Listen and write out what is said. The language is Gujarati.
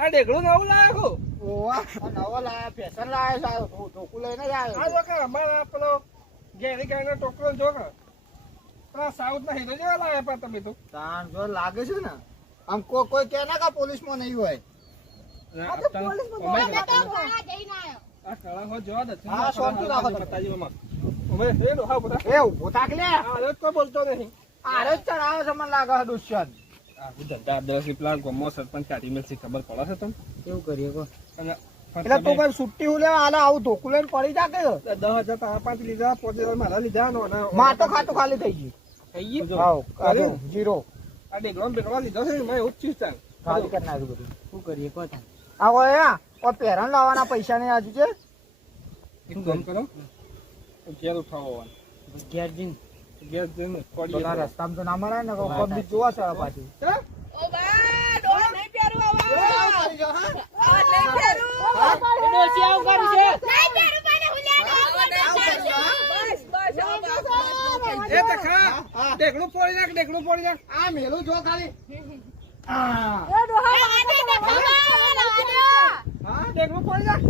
આ ઢેકણું નવું લાવ્યો ઓવા નવો લાયા ફેશન લાયા સારો ઢોકું લઈને જ આવ્યો આ જો કે અમારા પેલો ઘેરી ગાયનો ટોકરો જો કે પેલા સાઉથ ના હીરો જેવા લાવ્યા પણ તમે તો તાણ જો લાગે છે ને આમ કોઈ કે ના કા પોલીસમાં નહીં હોય આ કળા હો જોવા દે હા, શાંતિ રાખો તમે. બતાજી મામા અમે એ ડોહા બધા એ ઉભો થાક લે આ રોજ કોઈ બોલતો નહીં આરે જ ચડાવે છે મને લાગે છે દુષ્યંત આ ધંધા આદિવાસી પેલા ગમો સરપંચ કાઢી મેલસી ખબર પડે છે તમને કેવું કરીએ કો અને એટલે તું કઈ છુટ્ટી હું લેવા આલે આવું ધોકું લઈને પડી જા કે 10,000 તારા પાંચ લીધા 5,000 મારા લીધા નો માં તો ખાતું ખાલી થઈ ગયું થઈ ગયું હાવ કાઢો જીરો આ ઢેકણો બેકણો લીધો છે મેં એવું જ ચીજ ચાલ ખાલી કરી નાખ્યું બધું શું કરીએ કો તાન આ ઓયા ઓ પહેરણ લાવવાના પૈસા નહીં આજુ છે એક કામ કરો ઘેર ઉઠાવો ઘેર જીન ઘેર જઈને પડી પેલા રસ્તામાં તો ના મળે ને પબ્લિક જોવા છે પાછી ઓ બા ડોહા નહીં પહેરવા હા નહીં પહેરું ડોસી આવું કરું છે નહીં પહેરું મને બસ બસ એ તખા ઢેકણું પોડી નાખ ઢેકણું પોડી નાખ આ મેલું જો ખાલી હા એ ડોહા હા ઢેકણું પોડી નાખ